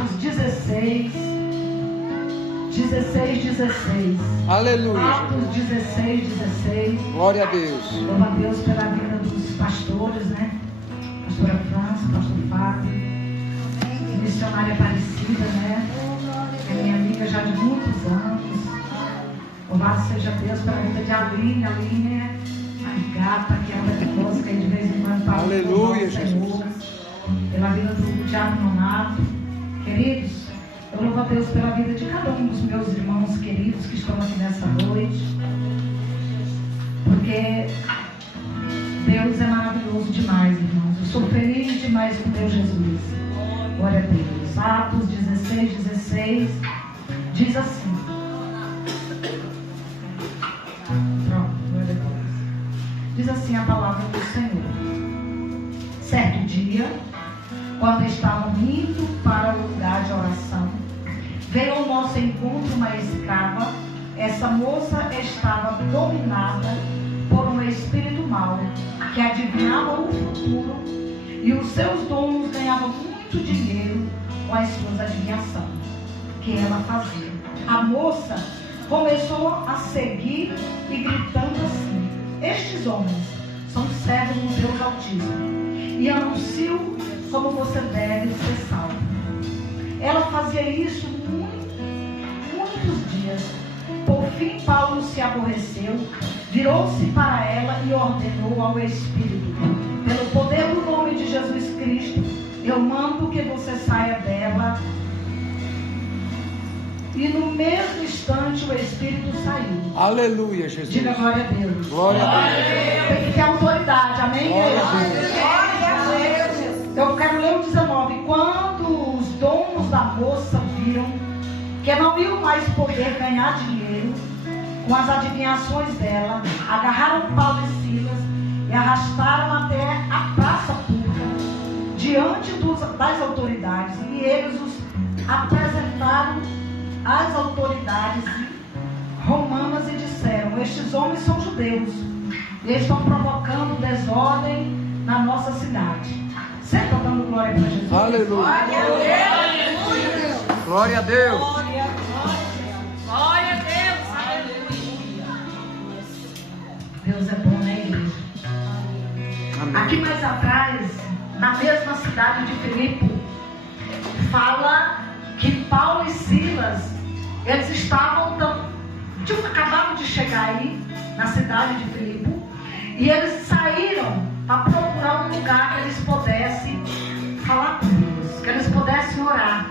Atos 16. Aleluia. Atos 16. Glória a Deus. Louva a Deus pela vida dos pastores, né? Pastora França, pastor Fábio, missionária Aparecida, né? É minha amiga já de muitos anos. Louvado seja Deus pela vida de Aline. Aline é a gata que anda conosco aí de vez em quando para aleluia, Jesus. Pela vida do Tiago Nonato. Queridos, eu louvo a Deus pela vida de cada um dos meus irmãos queridos que estão aqui nessa noite. Porque Deus é maravilhoso demais, irmãos. Eu sou feliz demais com Deus Jesus. Glória a Deus. Atos 16 diz assim. Pronto, glória a Deus. Diz assim a palavra do Senhor. Certo dia, quando estavam indo para o lugar de oração, veio ao nosso encontro uma escrava. Essa moça estava dominada por um espírito mau, que adivinhava o futuro, e os seus donos ganhavam muito dinheiro com as suas adivinhações que ela fazia. A moça começou a seguir e gritando assim: estes homens são servos do Deus Altíssimo e anunciam como você deve ser salvo. Ela fazia isso muitos dias. Por fim, Paulo se aborreceu, virou-se para ela e ordenou ao Espírito: pelo poder do nome de Jesus Cristo, eu mando que você saia dela. E no mesmo instante o Espírito saiu. Aleluia, Jesus. Diga glória a Deus. Glória a Deus. Tem que ter autoridade, amém? Glória a Deus. Eu quero ler o 19. Quando os donos da moça viram que não iam mais poder ganhar dinheiro com as adivinhações dela, agarraram Paulo e Silas e arrastaram até a praça pública diante das autoridades, e eles os apresentaram às autoridades romanas e disseram: estes homens são judeus e estão provocando desordem na nossa cidade. Você está dando glória para Jesus? Aleluia. Glória a Deus. Glória a Deus. Aleluia. Deus é bom, né, igreja? Amém. Aqui mais atrás, na mesma cidade de Filipe, fala que Paulo e Silas, eles acabaram de chegar aí na cidade de Filipe, e eles saíram para procurar um lugar que eles pudessem falar com Deus, que eles pudessem orar.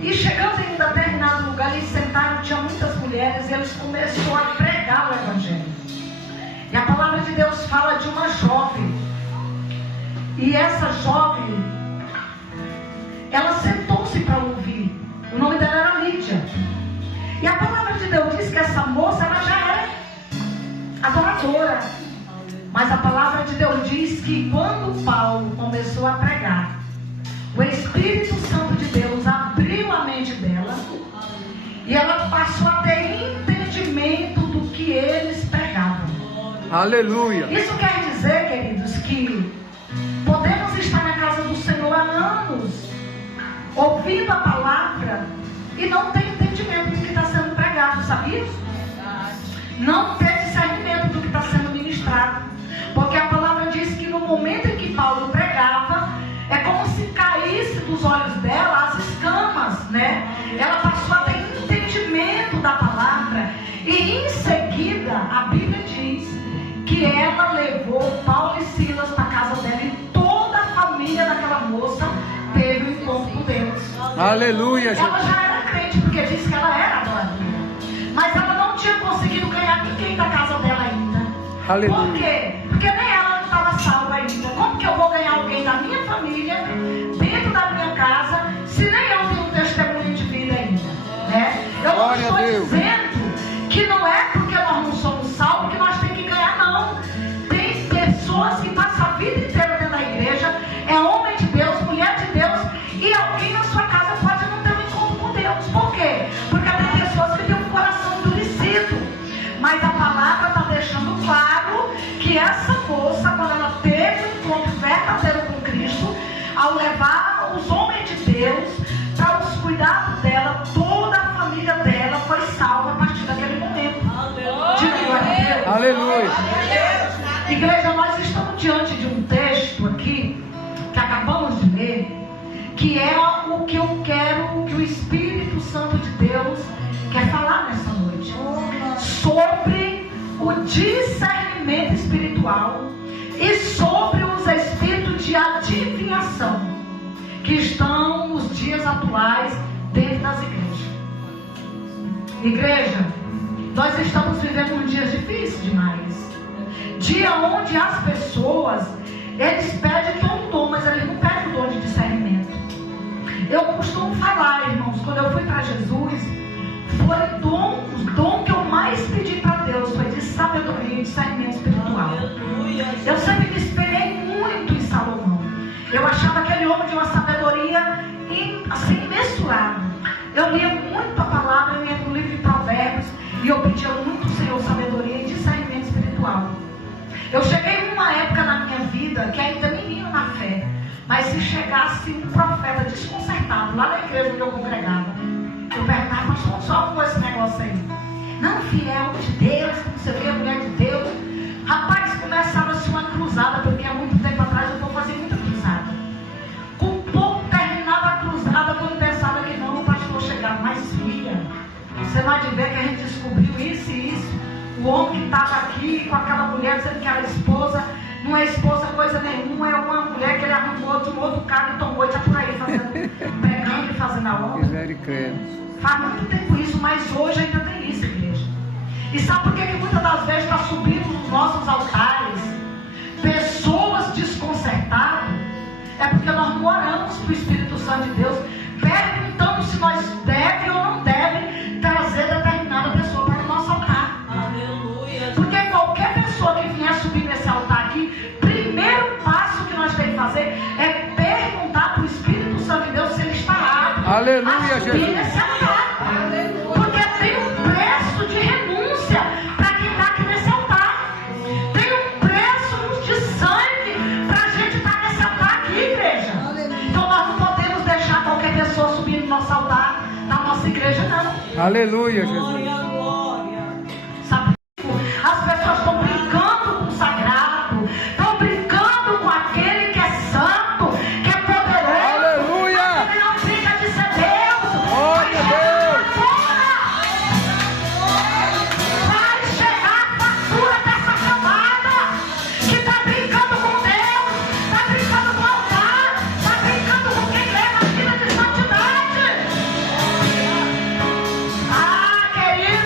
E chegando em um determinado lugar, eles sentaram, tinha muitas mulheres, e eles começaram a pregar o Evangelho. E a palavra de Deus fala de uma jovem, e essa jovem, ela sentou-se para ouvir. O nome dela era Lídia. E a palavra de Deus diz que essa moça, ela já era adoradora. Mas a palavra de Deus diz que quando Paulo começou a pregar, o Espírito Santo de Deus abriu a mente dela, e ela passou a ter entendimento do que eles pregavam. Aleluia. Isso quer dizer, queridos, que podemos estar na casa do Senhor há anos, ouvindo a palavra, e não ter entendimento do que está sendo pregado, sabia? Não ter discernimento do que está sendo ministrado. Porque a palavra diz que no momento em que Paulo pregava, é como se caísse dos olhos dela as escamas, né? Ela passou a ter entendimento da palavra, e em seguida a Bíblia diz que ela levou Paulo e Silas para a casa dela, e toda a família daquela moça teve um encontro com Deus. Aleluia, Jesus. Ela já era crente, porque disse que ela era adoradora, mas ela não tinha conseguido ganhar ninguém da casa dela ainda. Aleluia. Por quê? Porque nem ela estava salva ainda. Como que eu vou ganhar alguém da minha família, dentro da minha casa, se nem eu tenho um testemunho de vida ainda, né? Eu não Glória estou a Deus. dizendo que não é porque nós não somos salvos que nós temos que ganhar, não. Tem pessoas que passam a vida inteira dentro da igreja, é homem de Deus, mulher de Deus, e alguém na sua casa pode não ter um encontro com Deus. Por quê? Porque tem pessoas que têm um coração endurecido. Mas a palavra está deixando claro que essa cuidados dela, toda a família dela foi salva a partir daquele momento. Aleluia. Igreja, nós estamos diante de um texto aqui, que acabamos de ler, que é o que eu quero que o Espírito Santo de Deus quer falar nessa noite. Sobre o discernimento espiritual e sobre os espíritos de adivinhação que estão nos dias atuais dentro das igrejas. Igreja, nós estamos vivendo um dia difícil demais. Dia onde as pessoas, eles pedem que um dom, mas eles não pedem o dom de discernimento. Eu costumo falar, irmãos, quando eu fui para Jesus, foi o dom que eu mais pedi para Deus, foi de sabedoria e discernimento espiritual. Eu sempre me espelhei muito em Salomão. Eu achava aquele homem de uma sabedoria assim, imensurável. Eu lia muito a palavra, eu ia no livro de Provérbios, e eu pedia muito ao Senhor sabedoria e discernimento espiritual. Eu cheguei numa época na minha vida que ainda menino na fé, mas se chegasse um profeta desconcertado lá na igreja onde eu congregava, eu perguntava, pastor, só com esse negócio aí. Não, fiel de Deus, não sei o que, mulher de Deus. Rapaz, começava-se uma cruzada, porque há muito tempo atrás eu vou fazer muita cruzada. Com pouco terminava a cruzada, quando pensava que não, o pastor chegava, mas filha, você vai ver que a gente descobriu isso e isso. O homem que estava aqui com aquela mulher dizendo que era esposa, não é esposa coisa nenhuma, é uma mulher que ele arrumou um outro cara e tomou e está por aí pegando e fazendo a obra. Faz muito tempo isso, mas hoje ainda tem isso, igreja. E sabe por que muitas das vezes está subindo nos nossos altares pessoas desconcertadas? É porque nós não oramos para o Espírito Santo de Deus, perguntando se nós deve ou não deve trazer determinada pessoa para o nosso altar. Aleluia. Porque qualquer pessoa que vier subir nesse altar aqui, primeiro passo que nós temos que fazer é perguntar para o Espírito Santo de Deus se ele está apto a subir nesse altar. Porque tem um preço de renúncia para quem está aqui nesse altar. Tem um preço de sangue para a gente estar nesse altar aqui, igreja. Então nós não podemos deixar qualquer pessoa subir no nosso altar, na nossa igreja, não. Aleluia, Jesus. Sabe? As pessoas estão brincando com o sagrado, estão brincando com aquele que é santo, que é poderoso. Aleluia! Ele não brinca de ser Deus. Glória a Deus! Vai chegar a fatura dessa camada que está brincando com Deus, está brincando com o altar, está brincando com quem leva a vida de santidade. Ah, querido.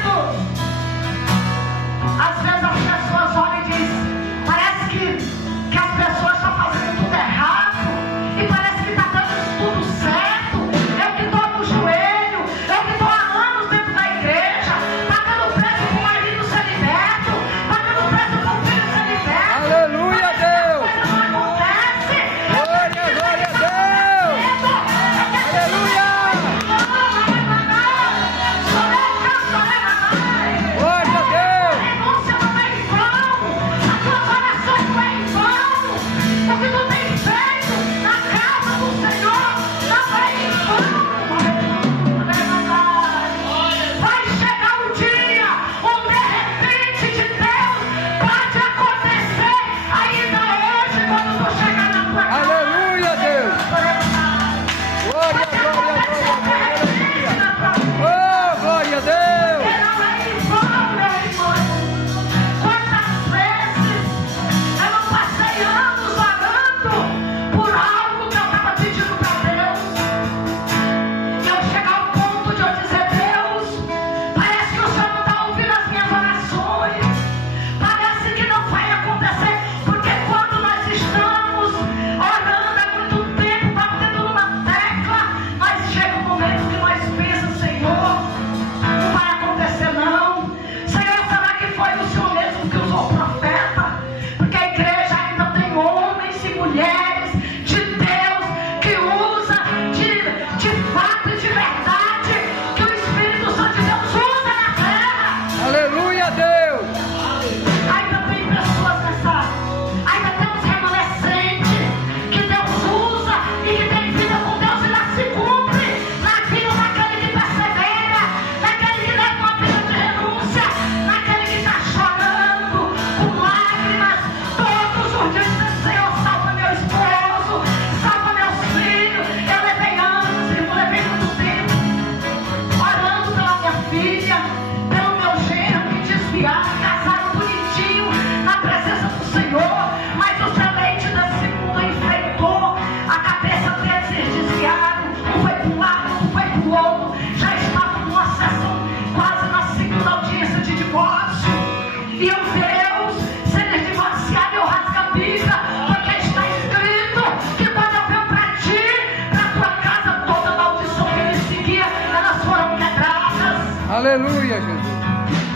Aleluia, Jesus.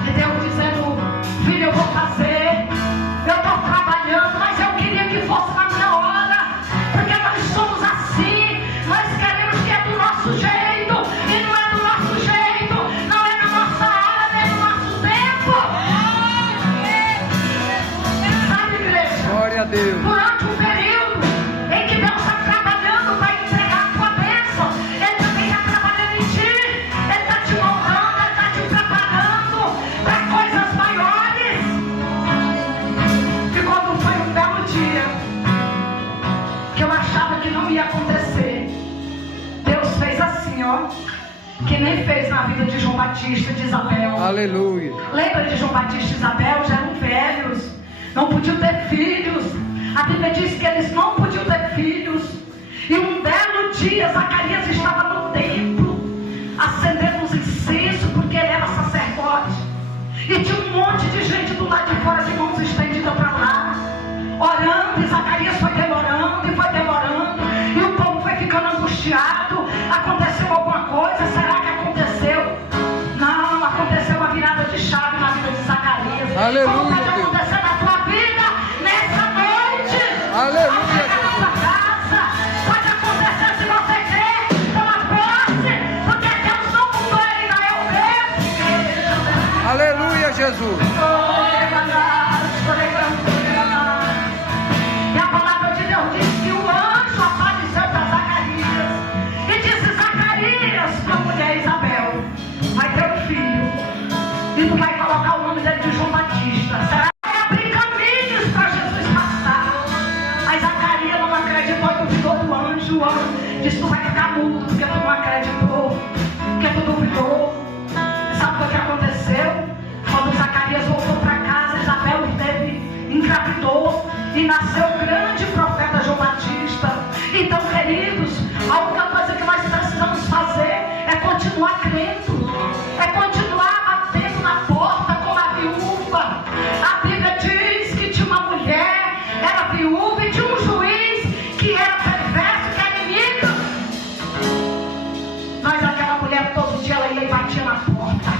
E Deus dizendo: filho, eu vou fazer, eu estou trabalhando, mas eu queria que fosse na minha hora, porque nós somos assim, nós queremos que é do nosso jeito, e não é do nosso jeito, não é na nossa hora, nem no nosso tempo. Sabe, igreja? Glória a Deus. Durante um período em que Deus está trabalhando para entregar a tua bênção, Ele também está trabalhando em ti, Ele está te moldando, Ele está te preparando para coisas maiores. E quando foi um belo dia que eu achava que não ia acontecer, Deus fez assim, ó, que nem fez na vida de João Batista e de Isabel. Aleluia. Lembra de João Batista e Isabel? Já eram velhos, não podiam ter filhos. A Bíblia diz que eles não podiam ter filhos. E um belo dia Zacarias estava no templo acendendo os incensos, porque ele era sacerdote. E tinha um monte de gente do lado de fora, de mãos estendidas para lá, orando. E Zacarias foi demorando e foi demorando, e o povo foi ficando angustiado. Aconteceu alguma coisa? Será que aconteceu? Não, aconteceu uma virada de chave na vida de Zacarias. Aleluia, Como pode Deus. acontecer na tua vida nessa noite? Aleluia, Pode chegar na tua casa, pode acontecer se você quer, toma posse, porque Deus não mudou, Ele ainda é o mesmo. Aleluia, Jesus. E a palavra de Deus diz que o anjo apareceu para Zacarias e disse: Zacarias, tua mulher Isabel vai ter um filho, e tu vai colocar o nome dele de João Batista. Será que vai abrir caminhos para Jesus passar? Mas Zacarias não acreditou e duvidou do anjo. O anjo disse: tu vai ficar mudo porque tu não acreditou, porque tu duvidou. Sabe o que aconteceu? Quando Zacarias voltou para casa, Isabel engravidou e nasceu o grande profeta João Batista. Então, queridos, a única coisa que nós precisamos fazer é continuar crendo, é continuar batendo na porta como a viúva. A Bíblia diz que tinha uma mulher, era viúva, e tinha um juiz que era perverso, que era inimigo. Mas aquela mulher, todo dia ela ia e batia na porta.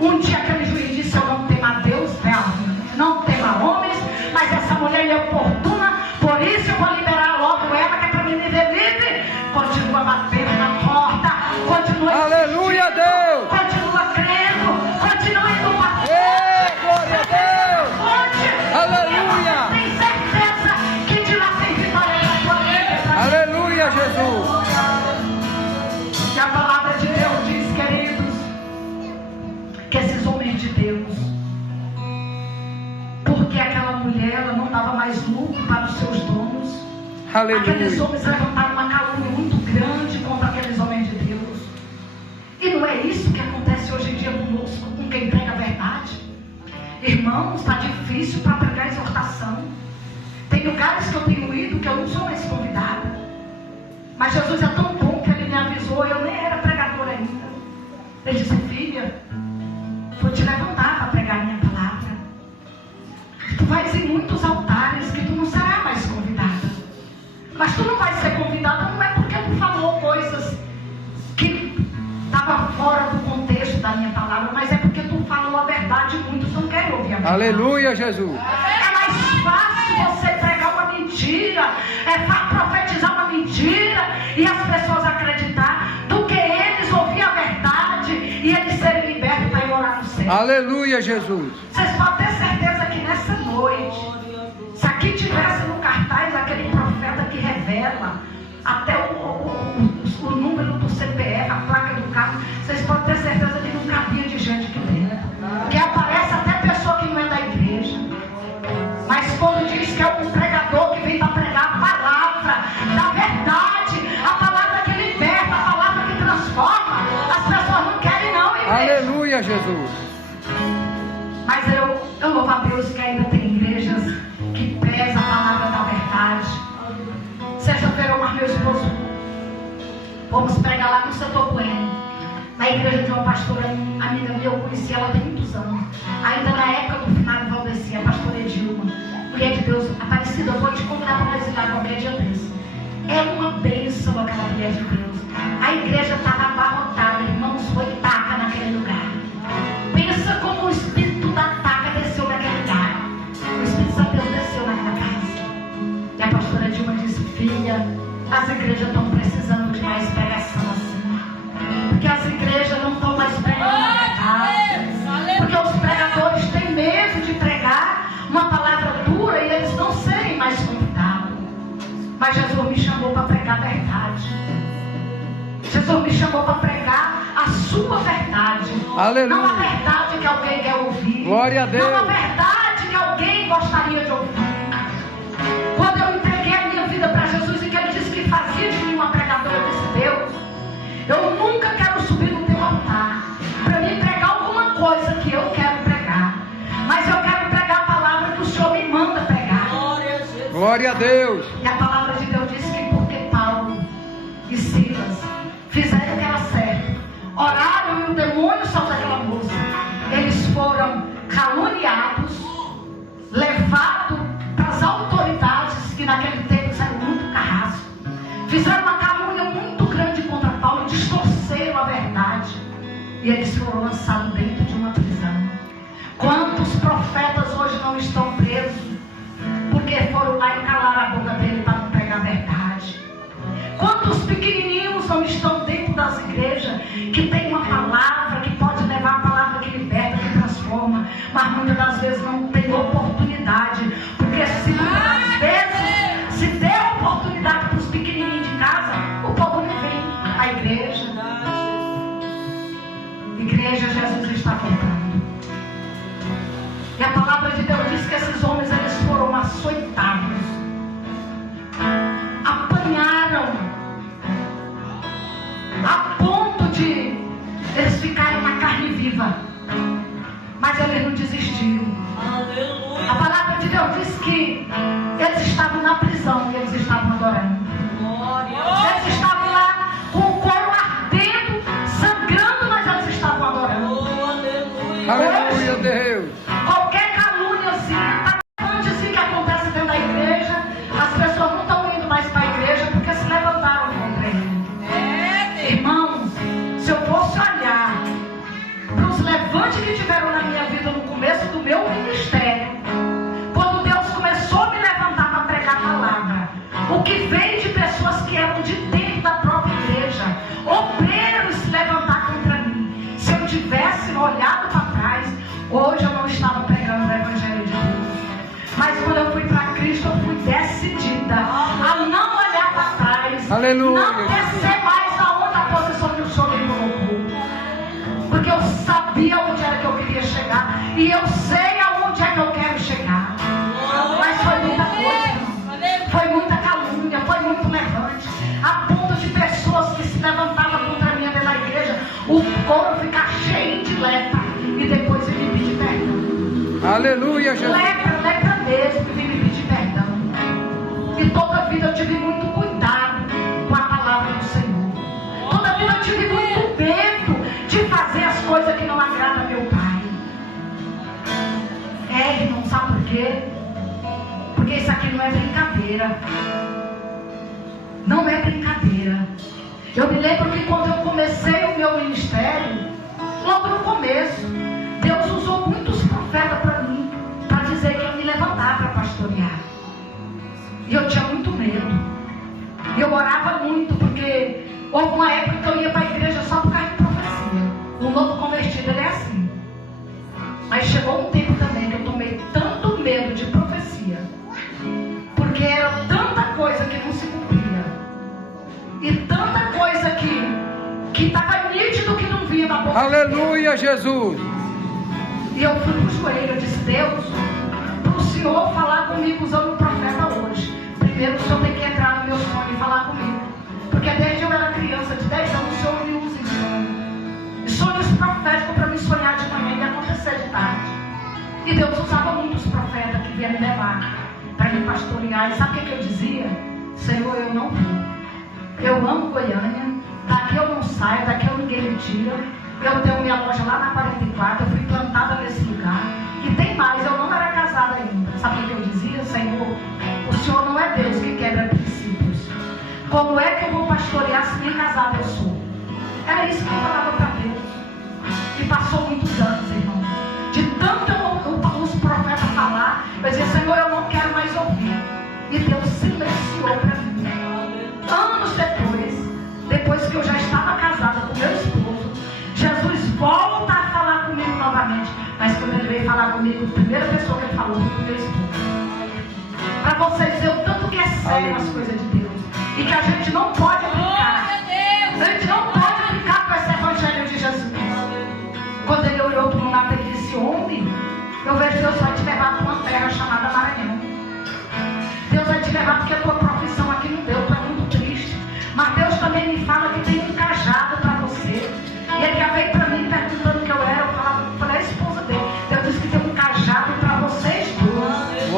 Um dia aquele juiz disse: eu não temo a Deus, não temo a homens, mas essa mulher é oportuna, por isso eu vou liberar logo ela, que é para me viver livre. Continua batendo na porta, continua Aleluia, insistindo, Deus. continua crendo, continua indo para Ei, glória a Deus. fonte. Aleluia. Tem certeza que de lá tem vitória na tua vida. Aleluia, Jesus. E a palavra de Deus diz, queridos, que esses homens de Deus, porque aquela mulher ela não dava mais lucro para os seus donos, aqueles Aleluia. homens levantaram uma calúnia muito grande contra aqueles homens de Deus. E não é isso que acontece hoje em dia conosco, com quem prega a verdade. Irmãos, está difícil para pregar exortação. Tem lugares que eu tenho ido que eu não sou mais convidada, mas Jesus é tão bom que Ele me avisou. Eu nem era pregadora ainda. Ele disse: filha, vou te levantar para pregar a minha palavra. Tu vais em muitos altares que tu não será mais convidada. Mas tu não vai ser convidada não é porque tu falou coisas que estavam fora do contexto da minha palavra, mas é porque tu falou a verdade e muitos não querem ouvir a verdade. Aleluia, Jesus. É mais fácil você pregar uma mentira, profetizar uma mentira e as pessoas acreditar, do que eles ouvir a verdade e eles serem libertos para ir morar no céu. Aleluia, Jesus. Vocês podem ter certeza que nessa noite, se aqui tivesse no cartaz aquele profeta que revela até o número do CPF, a placa do carro, vocês podem ter certeza que não cabia de gente aqui dentro. Que aparece até pessoa que não é da igreja. Mas quando diz que é um pregador que vem para pregar a palavra da verdade, a palavra que liberta, a palavra que transforma, as pessoas não querem não, igreja. Aleluia, Jesus. Mas eu louvo a Deus que ainda tem igrejas que prezam a palavra da verdade. Sexta-feira eu marquei meu esposo, vamos pregar lá no Santo Bueno, na igreja de uma pastora amiga minha. Eu conheci ela tem muitos anos, ainda na época do final de Valdeci, a pastora Edilma, mulher de Deus, Aparecida. Eu vou te convidar para nós ir lá qualquer dia desse. É uma bênção aquela mulher de Deus. A igreja estava abarrotada, irmãos, foi taca naquele lugar. Jesus me chamou para pregar a sua verdade. Aleluia. Não a verdade que alguém quer ouvir. Glória a Deus. Não a verdade que alguém gostaria de ouvir. Quando eu entreguei a minha vida para Jesus e que Ele disse que fazia de mim uma pregadora, eu disse: Deus, eu nunca quero subir no teu altar para me pregar alguma coisa que eu quero pregar, mas eu quero pregar a palavra que o Senhor me manda pregar. Glória a Deus. E a palavra de Deus diz que porque Paulo e Silas fizeram o que era certo, oraram e o demônio saiu daquela moça, eles foram caluniados, levados para as autoridades, que naquele tempo eram muito carrascos, fizeram uma calúnia muito grande contra Paulo, distorceram a verdade, e eles foram lançados dentro de uma prisão. Quantos profetas hoje não estão presos porque foram lá e calaram a boca dele para não pregar a verdade? Quantos pequenininhos não estão dentro das igrejas que tem uma palavra que pode levar a palavra que liberta, que transforma, mas muitas das vezes não tem oportunidade, porque se muitas das vezes se der oportunidade para os pequenininhos de casa, o povo não vem à igreja. Igreja, Jesus está voltando. E a palavra de Deus diz que esses homens, eles foram açoitados, apanharam, a ponto de eles ficarem na carne viva, mas eles não desistiram. A palavra de Deus diz que eles estavam na prisão e eles estavam adorando. Eles estavam lá com o couro ardendo, sangrando, mas eles estavam adorando. Aleluia, Deus. Qualquer calúniazinha, atacante que acontece dentro da igreja, as pessoas não estão indo mais para a igreja porque se levantaram contra ele. Irmãos, se eu fosse olhar para os levantes que tiveram na minha vida no começo do meu ministério, quando Deus começou a me levantar para pregar a palavra, o que veio de pessoas que eram de dentro da própria igreja, obreiros se levantar contra mim, se eu tivesse olhado para trás, hoje eu não estava pregando o Evangelho de Deus. Mas quando eu fui para Cristo, eu fui decidida a não olhar para trás. Aleluia. Não descer mais aonde a posição que o Senhor me colocou. Porque eu sabia onde era que eu queria chegar. E eu sei aonde é que eu quero chegar. Mas foi muita coisa. Foi muita calúnia, foi muito levante. A ponto de pessoas que se levantavam contra mim dentro da igreja, o couro ficar cheio de lepra. E depois ele me pedir perdão. Aleluia, Jesus. Lepra mesmo, e me pedir perdão. E toda a vida eu tive muito cuidado com a palavra do Senhor. Toda a vida eu tive muito medo de fazer as coisas que não agradam a meu Pai. Irmão, sabe por quê? Porque isso aqui não é brincadeira. Não é brincadeira. Eu me lembro que quando eu comecei o meu ministério, logo no começo, Deus usou muitos profetas para mim, para dizer que ia me levantar para pastorear. E eu tinha muito medo. E eu orava muito, porque houve uma época que eu ia para a igreja só por causa de profecia. O novo convertido, ele é assim. Mas chegou um tempo também que eu tomei tanto medo de profecia, porque era tanta coisa que não se cumpria, e tanta coisa que estava nítido que não vinha da boca. Aleluia, Jesus. E eu fui pro joelho, eu disse: Deus, para o Senhor falar comigo usando o profeta hoje, primeiro o Senhor tem que entrar no meu sonho e falar comigo, porque desde eu era criança, de 10 anos, o Senhor me usa em sonho. E sonhos proféticos para me sonhar de manhã e acontecer de tarde. E Deus usava muitos profetas que vinham me levar para me pastorear. E sabe o que eu dizia? Senhor, eu não vou. Eu amo Goiânia, daqui eu não saio, daqui eu ninguém me tira. Eu tenho minha loja lá na 44, eu fui plantada nesse lugar. E tem mais, eu não era casada ainda. Sabe o que eu dizia? Senhor, o Senhor não é Deus que quebra princípios. Como é que eu vou pastorear se nem casada eu sou? Era isso que eu falava para Deus. E passou muitos anos, irmão. De tanto os profetas falar, eu dizia: Senhor, eu não quero mais ouvir. E Deus silenciou para mim. Anos depois que eu já estava casada com meu esposo, Jesus volta a falar comigo novamente. Mas quando ele veio falar comigo, a primeira pessoa que ele falou foi o meu esposo. Para vocês verem o tanto que é sério as coisas de Deus. E que a gente não pode brincar. A gente não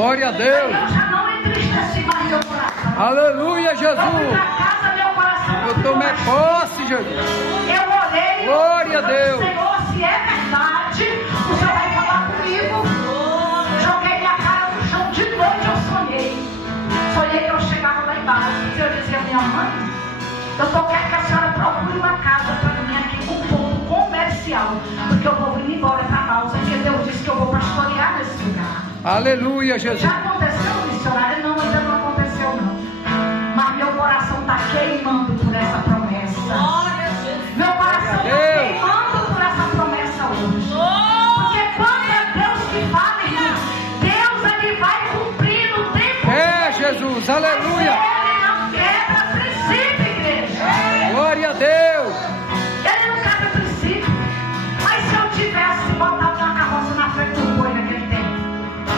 Glória a Deus. Eu já não entristeci mais meu coração. Aleluia, Eu fui Jesus. pra casa, meu coração. Eu tomei posse, Jesus. Eu orei. Glória a Deus. Senhor, se é verdade, o Senhor vai falar comigo. Joguei minha cara no chão. De noite eu sonhei. Sonhei que eu chegava lá embaixo. E eu dizia, minha mãe, eu só quero que a senhora procure uma casa para mim aqui com um ponto comercial. Porque eu vou vir embora para Balsa. Porque Deus disse que eu vou pastorear nesse lugar. Aleluia, Jesus. Já aconteceu, missionária? Não, ainda não aconteceu não. Mas meu coração está queimando por essa promessa. Glória a Jesus. Meu coração está queimando por essa promessa hoje. Porque quando é Deus que fala, irmão, Deus ele vai cumprir no tempo. É, Jesus. Aleluia. Ele não quebra princípio, igreja. Glória a Deus. Ele não quebra princípio. Mas se eu tivesse botado uma carroça na frente do boi naquele tempo,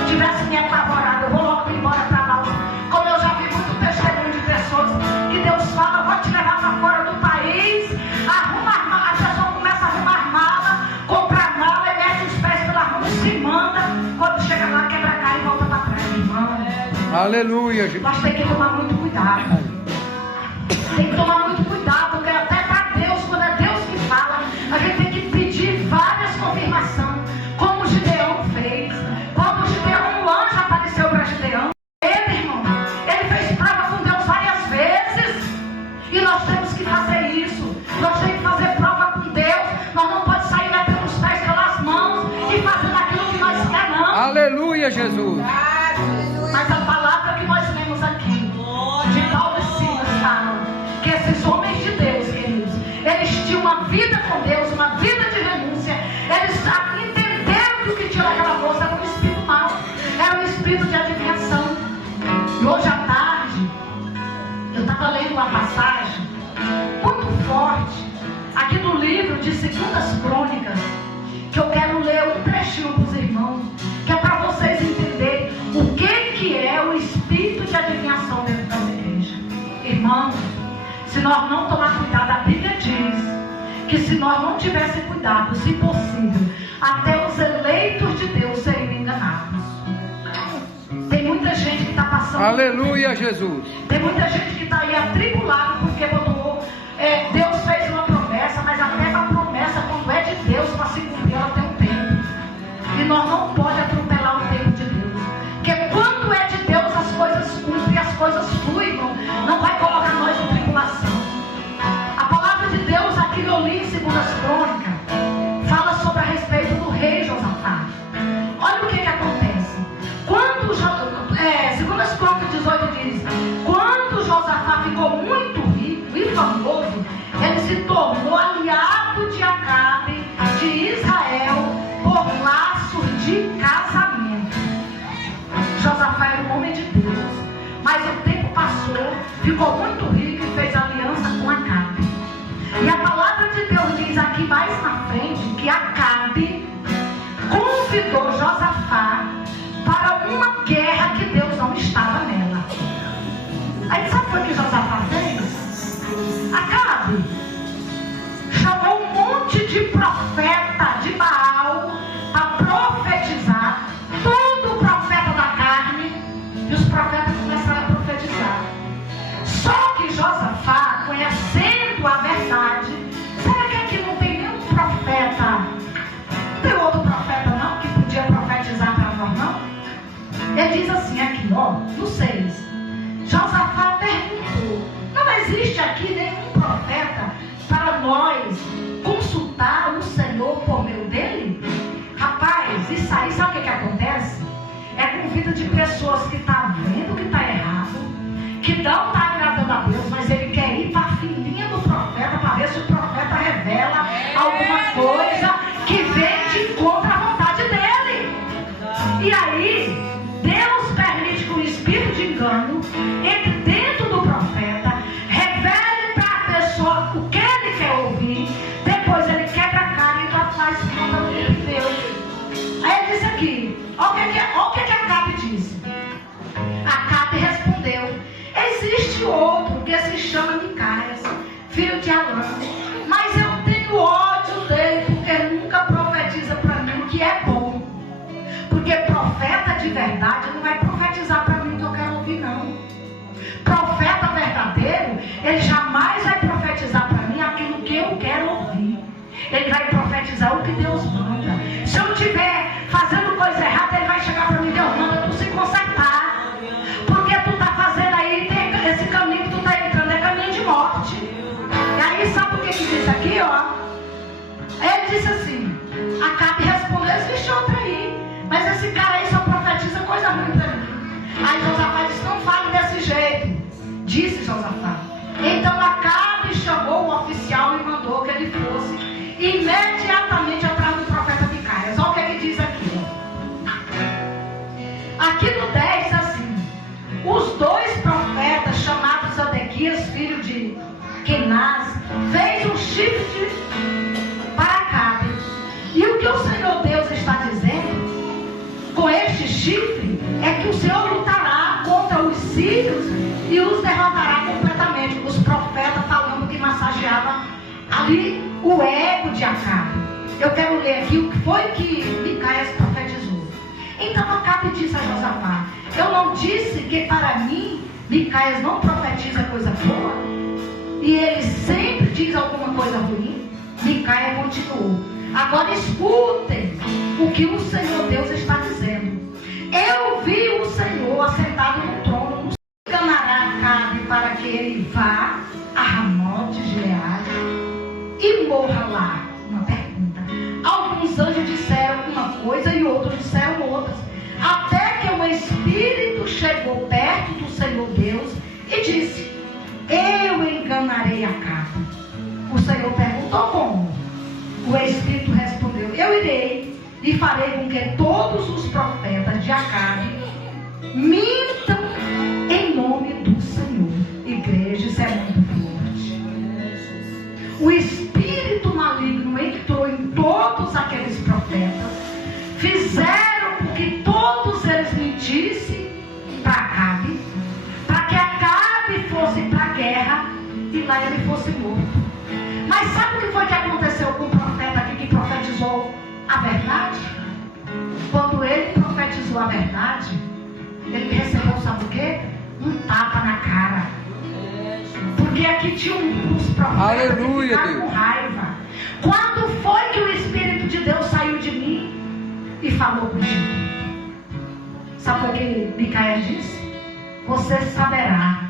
tivesse me apavorado, eu vou logo embora para lá. Como eu já vi muito testemunho de pessoas que Deus fala, eu vou te levar para fora do país, arruma as malas, a pessoa começa a arrumar as malas, compra a mala e mete os pés pela rua e se manda. Quando chega lá, quebra a cara e volta para trás, irmão. Aleluia, Jesus. Nós temos que tomar muito cuidado. Tem que tomar muito cuidado, porque até para Deus, quando é Deus que fala, a gente tem que pedir várias confirmações, como o Gideão fez. Quando o Gideão, um anjo apareceu para Gideão, ele, irmão, ele fez prova com Deus várias vezes. E nós temos que fazer isso. Nós temos que fazer prova com Deus. Nós não podemos sair metendo os pés pelas mãos e fazendo aquilo que nós queremos, não. Aleluia, Jesus. Mas a palavra que nós lemos aqui, de Paulo e Silas, falam que esses homens de Deus, queridos, eles tinham uma vida com Deus, uma vida de renúncia. Eles entenderam que o que tinha naquela bolsa era um espírito mau, era um espírito de adivinhação. E hoje à tarde, eu estava lendo uma passagem muito forte, aqui do livro de 2 Crônicas, que eu quero ler um trechinho para os irmãos, que é para vocês entenderem o que é o espírito de adivinhação dentro das igrejas. Irmãos, se nós não tomar cuidado, a Bíblia diz que se nós não tivéssemos cuidado, se possível, até os eleitos de Deus seriam enganados. Tem muita gente que está passando. Aleluia, Jesus. Tem muita gente que está aí atribulada porque botou, Deus fez uma promessa, mas até a promessa, quando é de Deus, para se cumprir, ela tem um tempo. E nós não podemos atropelar o tempo de Deus. Porque quando é de Deus, as coisas cumprem, as coisas fluem, irmão. Não vai colocar nós em tribulação. A palavra de Deus, aqui eu li em 2 Crônicas, fala sobre a respeito do rei Josafá. Olha o que acontece. Quando 2 Crônicas 18 diz: quando Josafá ficou muito rico e famoso, ele se tornou aliado de Acabe, de Israel, por laços de casamento. Josafá era um homem de Deus, mas o tempo passou, ficou muito rico e fez aliança com Acabe. E a palavra de Deus diz aqui mais na frente que Acabe convidou Josafá para uma guerra que Deus não estava nela. Aí sabe o que Josafá fez? Acabe chamou um monte de profeta de Baal para profetizar, tudo profeta da carne, e os profetas começaram a profetizar. Só que Josafá, conhecendo a verdade, será que aqui não tem nenhum profeta? Não tem outro profeta não que podia profetizar para nós não? Ele diz assim aqui, ó, no 6. Josafá perguntou: não existe aqui nenhum profeta para nós consultar o Senhor por meio dele? Rapaz, isso aí, sabe o que acontece? É com vida de pessoas que estão vendo que está errado, que não está agradando a Deus, mas ele quer ir para a filhinha do profeta para ver se o profeta revela alguma coisa que vem de contra a vontade dele. E aí Deus permite que o espírito de engano entre dentro do profeta, revele para a pessoa o que ele quer ouvir, depois ele quebra a cara e já faz conta do que ele deu. Aí ele disse aqui, olha o que Acabe disse. Acabe respondeu: existe outro que se chama Micaias, filho de Alã, mas eu tenho ódio dele porque nunca profetiza para mim o que é bom. Porque profeta de verdade não vai profetizar quero ouvir. Ele vai profetizar o que Deus manda. Se eu estiver fazendo coisa errada, ele vai chegar para mim: Deus manda tu se consertar. Porque tu está fazendo aí, esse caminho que tu está entrando é caminho de morte. E aí sabe o que diz aqui, ó? Ele disse assim: Acabe respondeu: existe outra aí, mas esse cara aí só profetiza coisa ruim para mim. Aí Josafá disse: não fale desse jeito. Disse Josafá. Então Acabe chamou o oficial e mandou que ele fosse imediatamente atrás do profeta Micaias. Olha o que ele diz aqui. Aqui no 10 diz assim: os dois profetas chamados Zedequias, filho de Kenaz, fez um chifre para Acabe. E o que o Senhor Deus está dizendo com este chifre é que o Senhor lutará contra os sírios e os derrotará completamente. Os profetas falando que massageava ali o ego de Acabe. Eu quero ler aqui o que foi que Micaias profetizou. Então Acabe disse a Josafá: eu não disse que para mim Micaias não profetiza coisa boa? E ele sempre diz alguma coisa ruim? Micaias continuou: agora escutem o que o Senhor Deus está dizendo. Eu vi o Senhor assentado no trono, enganará Acabe para que ele vá a Ramote de Gileade e morra lá. Uma pergunta. Alguns anjos disseram uma coisa e outros disseram outras, até que um espírito chegou perto do Senhor Deus e disse: eu enganarei Acabe. O Senhor perguntou: como? O espírito respondeu: eu irei e farei com que todos os profetas de Acabe mintam em nome do Senhor. Igreja, isso é muito forte. O espírito maligno entrou em todos aqueles profetas, fizeram com que todos eles mentissem para Acabe, para que Acabe fosse para a guerra e lá ele fosse morto. Mas sabe o que foi que aconteceu com o profeta aqui que profetizou a verdade? Quando ele profetizou a verdade, ele recebeu, sabe o quê? Um tapa na cara. Porque aqui tinha uns profetas. Aleluia, que ficaram com raiva. Quando foi que o Espírito de Deus saiu de mim e falou comigo? Sabe o que Micaias disse? Você saberá.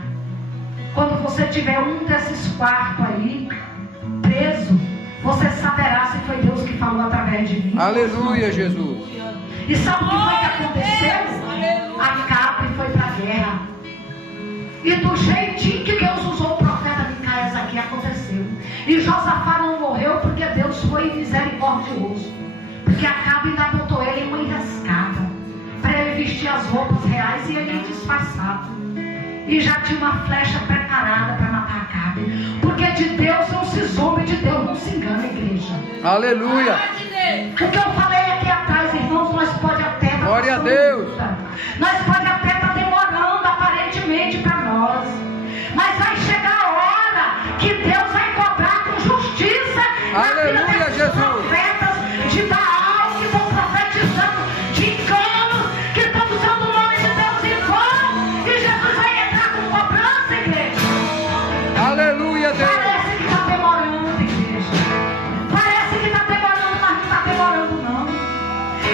Quando você tiver um desses quartos aí preso, você saberá se foi Deus que falou através de mim. Aleluia, Jesus. E sabe o que foi que aconteceu? Acabe foi para a guerra. E do jeitinho que Deus usou o profeta Micaias aqui, aconteceu. E Josafá não morreu porque Deus foi misericordioso. Porque Acabe ainda botou ele em uma enrascada para ele vestir as roupas reais e ele ia disfarçado. E já tinha uma flecha preparada para matar Acabe. Porque de Deus não se zomba e de Deus não se engana, igreja. Aleluia. O que eu falei aqui atrás, irmãos, nós pode até... Glória a Deus. Nós pode até estar demorando aparentemente para nós. Mas vai chegar a hora que Deus vai cobrar com justiça. Aleluia, Jesus. Profetas de Baal que estão profetizando de enganos, que estão usando o nome de Deus em vão. E Jesus vai entrar com cobrança, igreja. Aleluia, Deus. Parece que está demorando, igreja. Parece que está demorando, mas não está demorando, não.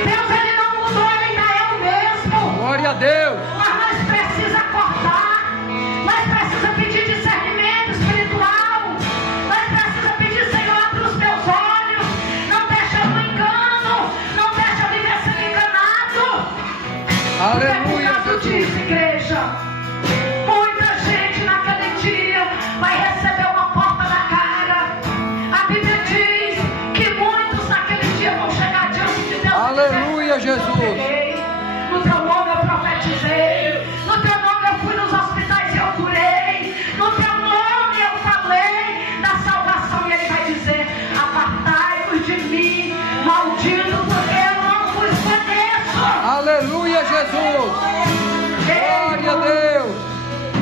Deus, ele não mudou, ele ainda é o mesmo. Glória a Deus. Mas nós precisamos acordar. Nós precisamos pedir discernimento espiritual. Nós precisamos pedir: Senhor, abre os meus olhos. Não deixa eu no engano. Não deixa eu viver sendo enganado. Aleluia, Porque por causa Jesus. disso, igreja, muita gente naquele dia vai receber uma porta na cara. A Bíblia diz que muitos naquele dia vão chegar diante de Deus. Aleluia, Jesus. Eu peguei, no teu nome eu profetizei, no teu nome eu fui nos hospitais e eu curei, no teu nome eu falei da salvação. E ele vai dizer: apartai-vos de mim, maldito, porque eu não vos conheço. Aleluia, Jesus. Glória a Deus.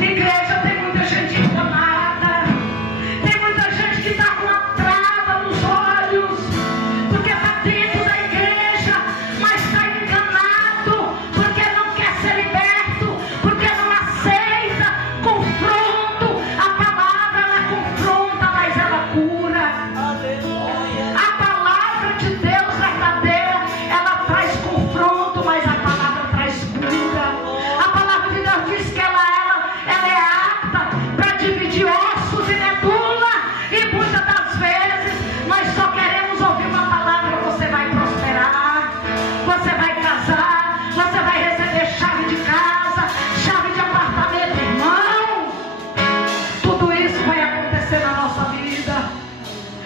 Igreja, tem muita gente enganada, tem muita gente que está com a trava nos olhos, porque está dentro da igreja, mas está enganado, porque não quer ser liberto, porque não aceita confronto. A palavra ela confronta, mas ela cura.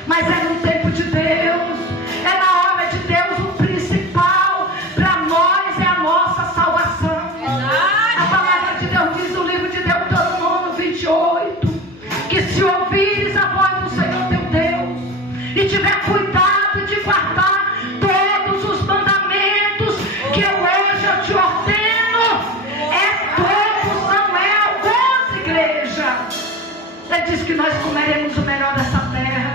Mas é no tempo de Deus, é na hora de Deus. O principal para nós é a nossa salvação. A palavra de Deus diz no livro de Deuteronômio 28, que se ouvires a voz do Senhor teu Deus e tiver cuidado de guardar todos os mandamentos que hoje eu te ordeno, é todos, não é alguns, igreja. Ele diz que nós comeremos o melhor dessa terra,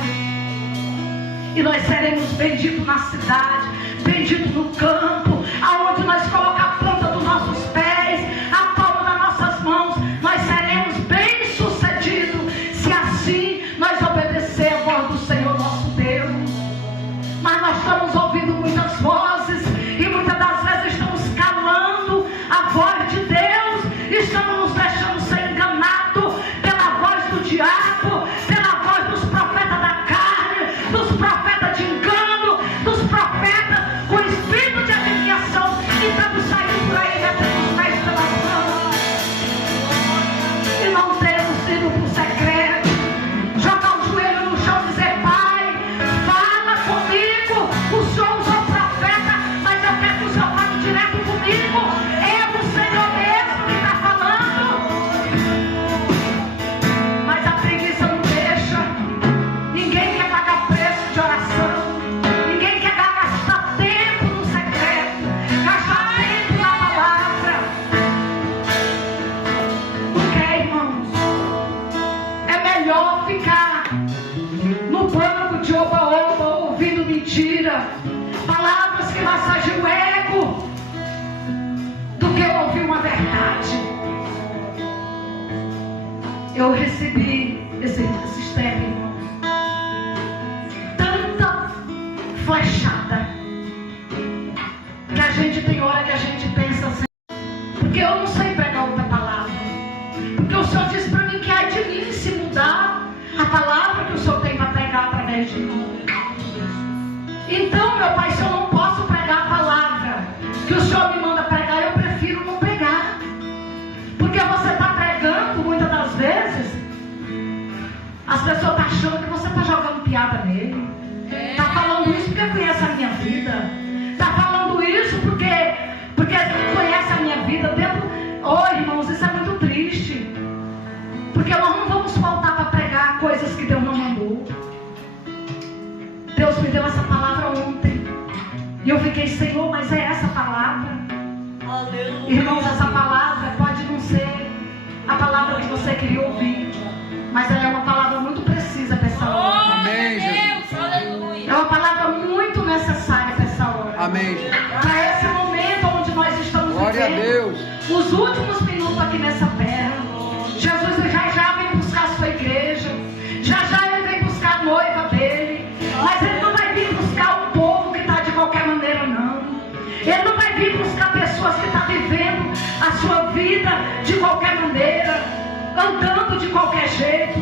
e nós seremos benditos na cidade, benditos no campo, aonde nós colocar a planta dos nossos pés, a palma das nossas mãos, nós seremos bem-sucedidos, se assim nós obedecer a voz do Senhor nosso Deus. Mas nós estamos ouvindo muitas vozes, e muitas das vezes estamos calando a voz de Deus, e estamos nos deixando ser enganados pela voz do diabo, pela voz dos profetas da carne, dos profetas de engano, dos profetas com espírito de adivinhação, e estamos saindo por aí metendo os pés pelas mãos, e não temos ido para o secreto, jogar o joelho no chão e dizer: Pai, fala comigo. O Senhor usou o profeta, mas eu quero que o Senhor fale direto comigo. É o Senhor mesmo que está falando. Mas a preguiça não deixa. Ninguém quer pagar preço de oração. Ninguém quer gastar tempo no secreto, gastar tempo na palavra. Porque, irmãos, é melhor ficar no banco de oba-oba ouvindo mentira, palavras que massageiam o ego, do que ouvir uma verdade. Eu recebi esses tempos, irmãos, tanta flechada, que a gente tem hora que a gente pensa assim, porque eu não sei pregar outra palavra, porque o Senhor disse para mim que é de mim se mudar a palavra que o Senhor tem para pregar através de mim. Então, meu Pai, se eu não posso pregar a palavra que o Senhor me manda pregar, eu prefiro não pregar. Porque você está pregando, muitas das vezes, as pessoas estão achando que você está jogando piada nele. Está falando isso porque conhece a minha vida. Está falando isso porque conhece a minha vida dentro. Oh, irmãos, isso é muito triste. Porque nós não vamos faltar para pregar coisas que Deus não mandou. Deus me deu essa palavra ontem, e eu fiquei: Senhor, mas é essa palavra? Aleluia. Irmãos, essa palavra pode não ser a palavra que você queria ouvir, mas ela é uma palavra muito precisa para essa hora. Amém, Jesus. Aleluia. É uma palavra muito necessária para essa hora. Amém, Jesus. Para esse momento onde nós estamos Glória vivendo, a Deus. os últimos minutos aqui nessa terra. Jesus já vem buscar a sua igreja, já ele vem buscar a noiva dele. Mas ele não vai vir buscar o povo que está de qualquer maneira, não. Ele não vai vir buscar pessoas que estão vivendo a sua vida de qualquer maneira, andando de qualquer jeito.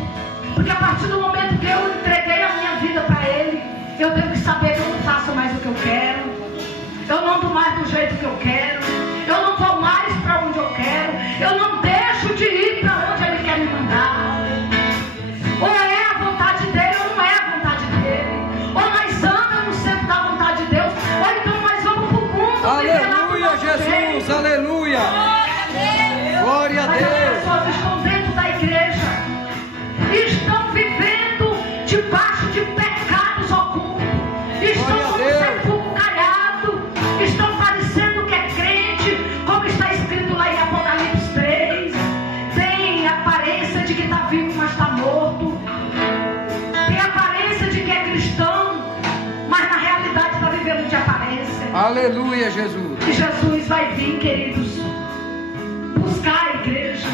Porque a partir do momento que eu entreguei a minha vida para ele, eu tenho que saber que eu não faço mais o que eu quero, eu não ando mais do jeito que eu quero, eu não vou mais para onde eu quero, eu não deixo de ir para onde ele quer me mandar. Ou é a vontade dele ou não é a vontade dele. Ou nós andamos no centro da vontade de Deus, ou então nós vamos para o mundo. Aleluia, Jesus, aleluia. Glória a Mas as Deus. pessoas estão dentro da igreja, estão vivendo debaixo de pecados ocultos, estão Glória a como Deus. sepulcro caiado, estão parecendo que é crente, como está escrito lá em Apocalipse 3. Tem aparência de que está vivo, mas está morto. Tem aparência de que é cristão, mas na realidade está vivendo de aparência. Aleluia, Jesus. E Jesus vai vir, queridos, buscar a igreja,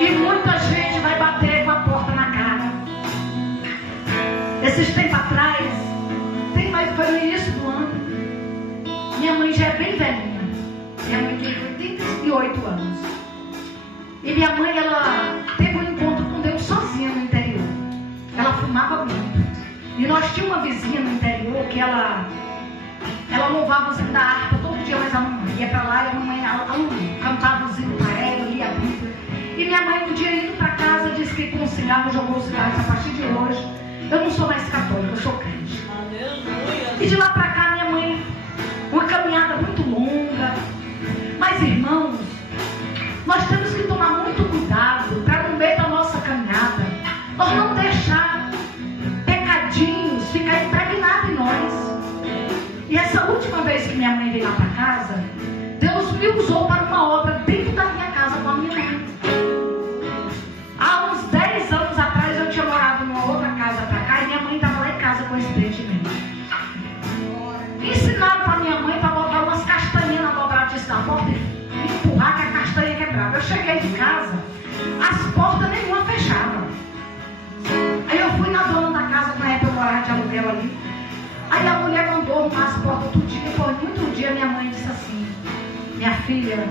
e muita gente vai bater com a porta na cara. Esses tempos atrás, foi no início do ano, minha mãe já é bem velhinha. Minha mãe tem 88 anos. E minha mãe, ela teve um encontro com Deus sozinha no interior. Ela fumava muito. E nós tínhamos uma vizinha no interior que ela louvava os hinos da harpa todo dia, mas a mamãe ia para lá e a mamãe cantava os hinos para ela, lia a Bíblia. E minha mãe, um dia indo para casa, disse que com o cigarro, jogou o cigarro. A partir de hoje, eu não sou mais católica, eu sou crente. E de lá para cá, minha mãe, uma caminhada muito longa. Mas, irmãos, nós temos que tomar muito cuidado para no meio da nossa caminhada, nós não deixar pecadinhos ficar impregnados em nós. E essa última vez que minha mãe veio lá para casa, Deus me usou para uma obra dentro da minha casa com a minha mãe. Há uns 10 anos atrás eu tinha morado numa outra casa para cá e minha mãe estava lá em casa coincidentemente. Ensinaram para minha mãe para botar umas castanhas na dobradiça da porta e empurrar que a castanha quebrava. Eu cheguei de casa, as portas nenhuma fechavam. Aí eu fui na dona da casa, na época eu morava de aluguel ali. Aí a mulher mandou arrumar as portas tudinho. Depois de muito dia minha mãe disse assim: minha filha,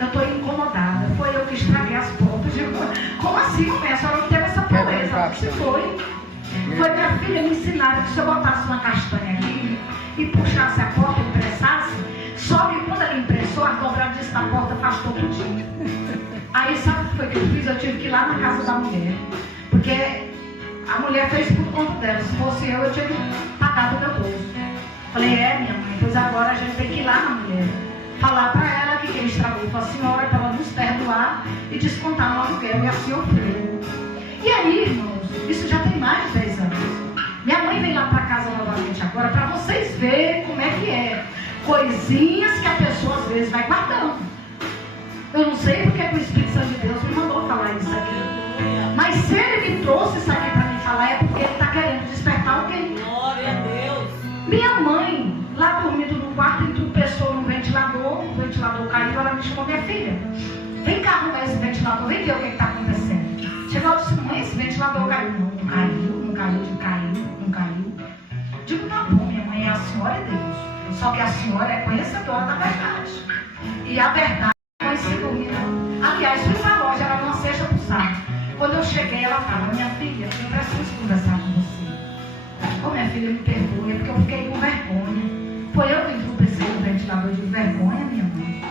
eu estou incomodada. Foi eu que estraguei as portas. Eu digo, como assim, mãe? A senhora não teve essa beleza? Se foi minha filha me ensinaram que se eu botasse uma castanha aqui e puxasse a porta, impressasse, só que quando ela impressou, a dobradiça da porta afastou tudinho. Aí sabe o que foi que eu fiz? Eu tive que ir lá na casa da mulher, porque a mulher fez por conta dela. Se fosse eu tinha que pagar do meu bolso. Falei, minha mãe, pois agora a gente tem que ir lá na mulher, falar para ela que quem estragou foi a senhora, para ela nos perdoar e descontar no aluguel. E assim eu fui. E aí, irmãos, isso já tem mais de 10 anos. Minha mãe vem lá para casa novamente agora, para vocês verem como é que é. Coisinhas que a pessoa às vezes vai guardando. Eu não sei porque o Espírito Santo de Deus me mandou falar isso aqui. Mas se ele me trouxe isso aqui para me falar, é porque ele está querendo despertar alguém. Glória a Deus. Minha mãe, lá dormindo no quarto, tropeçou no ventilador, o ventilador caiu, ela me chamou, minha filha, vem cá arrumar esse ventilador, vem ver o que está acontecendo. Chegou e disse, mãe, esse ventilador caiu. Não caiu. Digo, tá bom, minha mãe, a senhora é Deus. Só que a senhora é conhecedora da verdade. E a verdade não é segura. Aliás, fui para a loja, era uma sexta pro sábado. Quando eu cheguei, ela falava, minha filha, eu preciso conversar com você. Minha filha, me perdoe, é porque eu fiquei com vergonha. Foi eu que entropecei no ventilador de vergonha, minha mãe.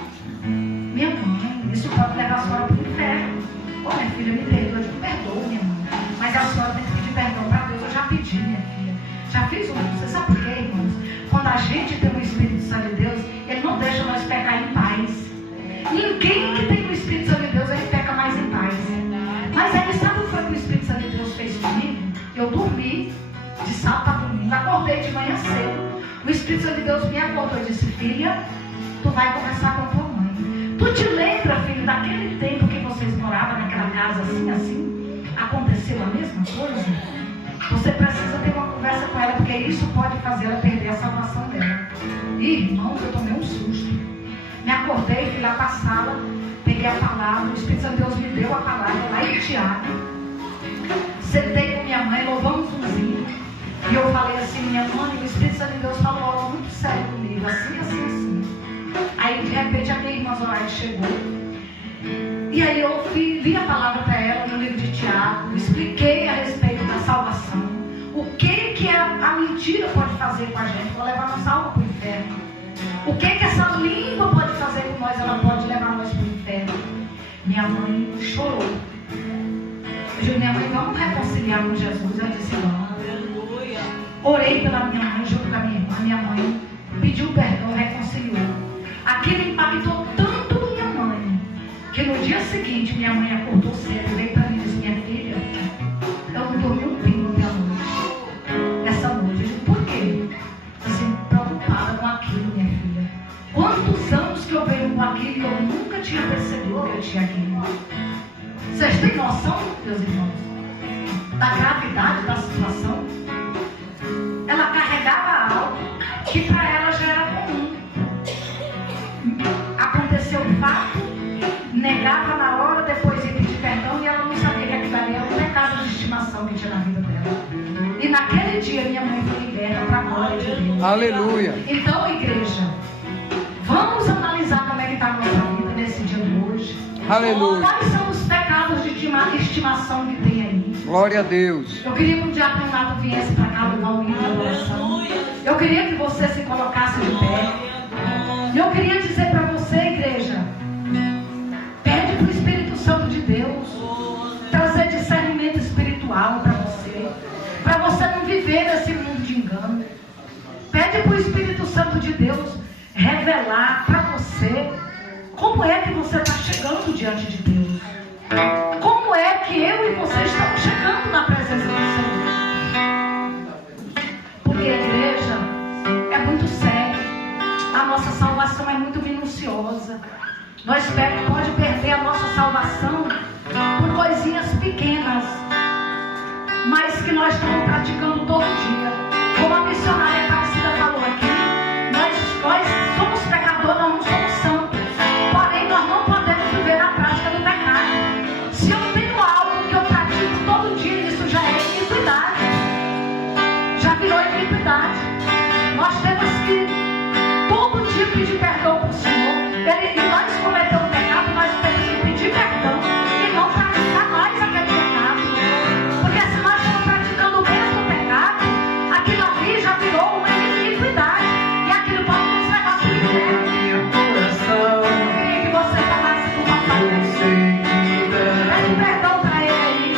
Minha mãe, isso pode levar a senhora para o inferno. Minha filha, me perdoe, eu perdoe, minha mãe. Mas a senhora tem que pedir perdão para Deus. Eu já pedi, minha filha. Já fiz você sabe por quê, irmãos? Quando a gente tem o Espírito Santo de Deus, ele não deixa nós pecar em paz. Ninguém que tem o Espírito Santo de Deus, ele peca mais em paz. Mas aí, sabe o que foi que o Espírito Santo de Deus fez comigo? Eu dormi de sábado para domingo, acordei de manhã cedo. O Espírito Santo de Deus me acordou e disse, filha, tu vai conversar com a tua mãe. Tu te lembra, filho, daquele tempo que vocês moravam naquela casa assim? Aconteceu a mesma coisa? Você precisa ter uma conversa com ela, porque isso pode fazer ela perder a salvação dela. E, irmãos, eu tomei um susto. Me acordei, fui lá para a sala, peguei a palavra, o Espírito Santo de Deus me deu a palavra lá em Tiago. Sentei com minha mãe, louvamos um zinho. E eu falei assim, minha mãe, o Espírito Santo de Deus falou algo muito sério comigo, assim. Aí, de repente, a minha irmã Zoraide chegou. E aí eu li a palavra para ela no livro de Tiago, expliquei a respeito da salvação. O que a mentira pode fazer com a gente? Pode levar nossa alma para o inferno. O que essa língua pode fazer com nós? Ela pode levar nós para o inferno. Minha mãe chorou. Eu disse, minha mãe, vamos reconciliar com Jesus. Ela disse, não. Orei pela minha mãe junto com a minha irmã. Minha mãe pediu perdão, reconciliou. Aquilo impactou tanto minha mãe, que no dia seguinte minha mãe acordou cedo, veio para mim e disse, minha filha, eu não dormi um pingo minha noite. Essa noite. Eu disse, por quê? Assim, preocupada com aquilo, minha filha. Quantos anos que eu venho com aquilo que eu nunca tinha percebido que eu tinha aquilo. Vocês têm noção, meus irmãos, da gravidade da situação? Ela carregava algo que para ela já era comum. Aconteceu um fato, negava na hora, depois ia pedir perdão e ela não sabia que aquilo ali era um pecado de estimação que tinha na vida dela. E naquele dia minha mãe foi liberta para a glória de Deus. Aleluia. Então, igreja, vamos analisar como é que está a nossa vida nesse dia de hoje. Aleluia. Quais são os pecados de estimação que tem aí? Glória a Deus. Eu queria que o diaconato viesse para cá levar o hino da adoração. Eu queria que você se colocasse de pé. E eu queria dizer para você, igreja, pede para o Espírito Santo de Deus trazer discernimento espiritual para você não viver viver nesse mundo de engano. Pede para o Espírito Santo de Deus revelar para você como é que você está chegando diante de Deus. Como é que eu e você estamos chegando na presença do Senhor. Porque a igreja é muito séria. A nossa salvação é muito minuciosa. Nós pode perder a nossa salvação por coisinhas pequenas, mas que nós estamos praticando todo dia. Como a missionária Aparecida falou aqui, nós somos pecadores, nós não somos santos. Porém, nós não podemos viver na prática do pecado. Se eu tenho algo que eu pratico todo dia, isso já é iniquidade. Já virou iniquidade. Nós temos que todo dia pedir perdão para o Senhor. E nós cometemos pecado, nós temos que pedir perdão e não praticar mais aquele pecado. Porque se nós estamos praticando o mesmo pecado, aquilo ali já virou uma iniquidade. E aquilo pode nos levar para o inferno. Queria que você falasse com o papai. Pede perdão para ele aí.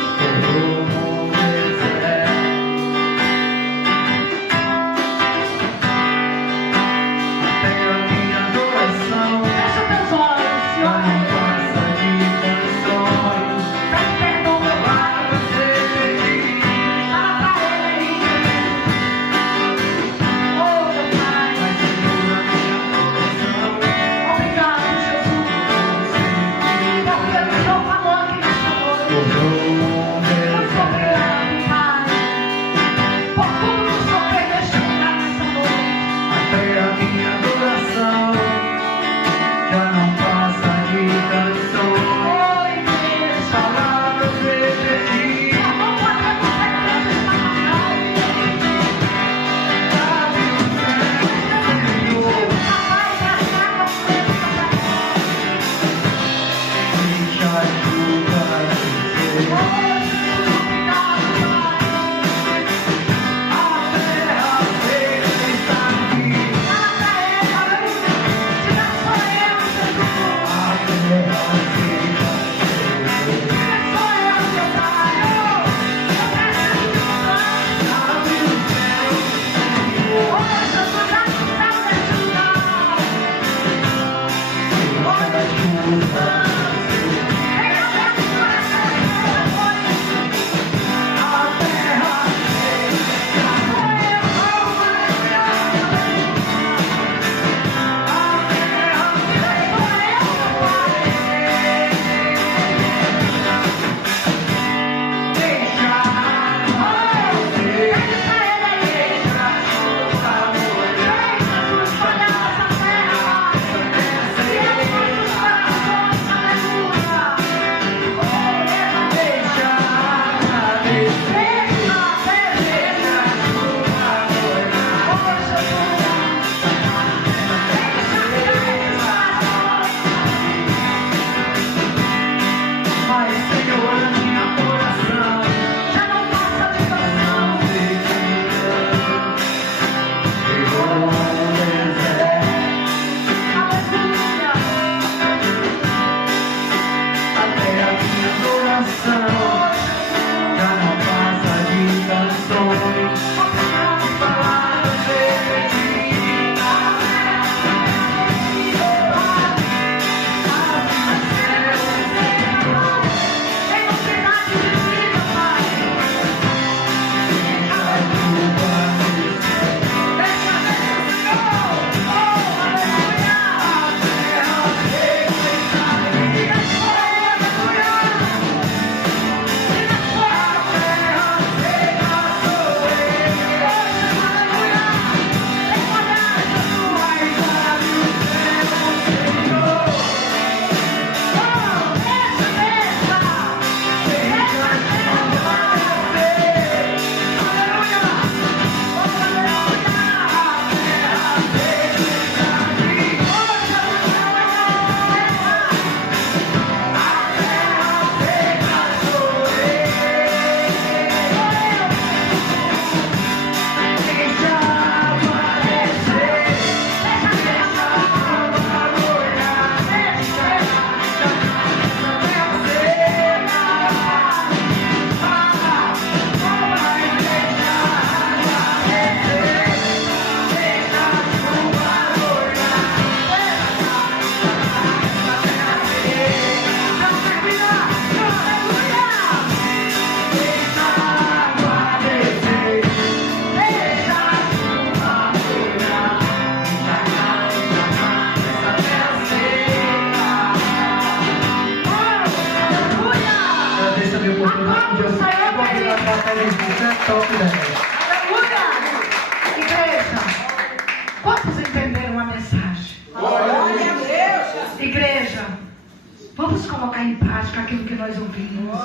colocar em prática aquilo que nós ouvimos.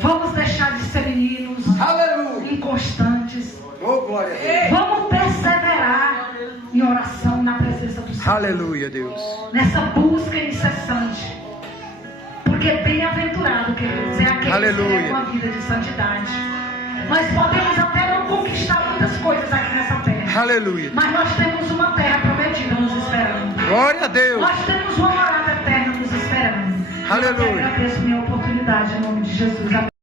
Vamos deixar de ser meninos Aleluia. inconstantes. Oh, glória a Deus. Vamos perseverar em oração na presença do Senhor. Aleluia, Deus. Nessa busca incessante. Porque bem-aventurado, queridos, é aquele Aleluia. que leva uma vida de santidade. Nós podemos até não conquistar muitas coisas aqui nessa terra. Aleluia. Mas nós temos uma terra prometida nos esperando. Glória a Deus. Nós temos uma morada eterna nos esperando. Aleluia. Eu agradeço a minha oportunidade em nome de Jesus. Amém.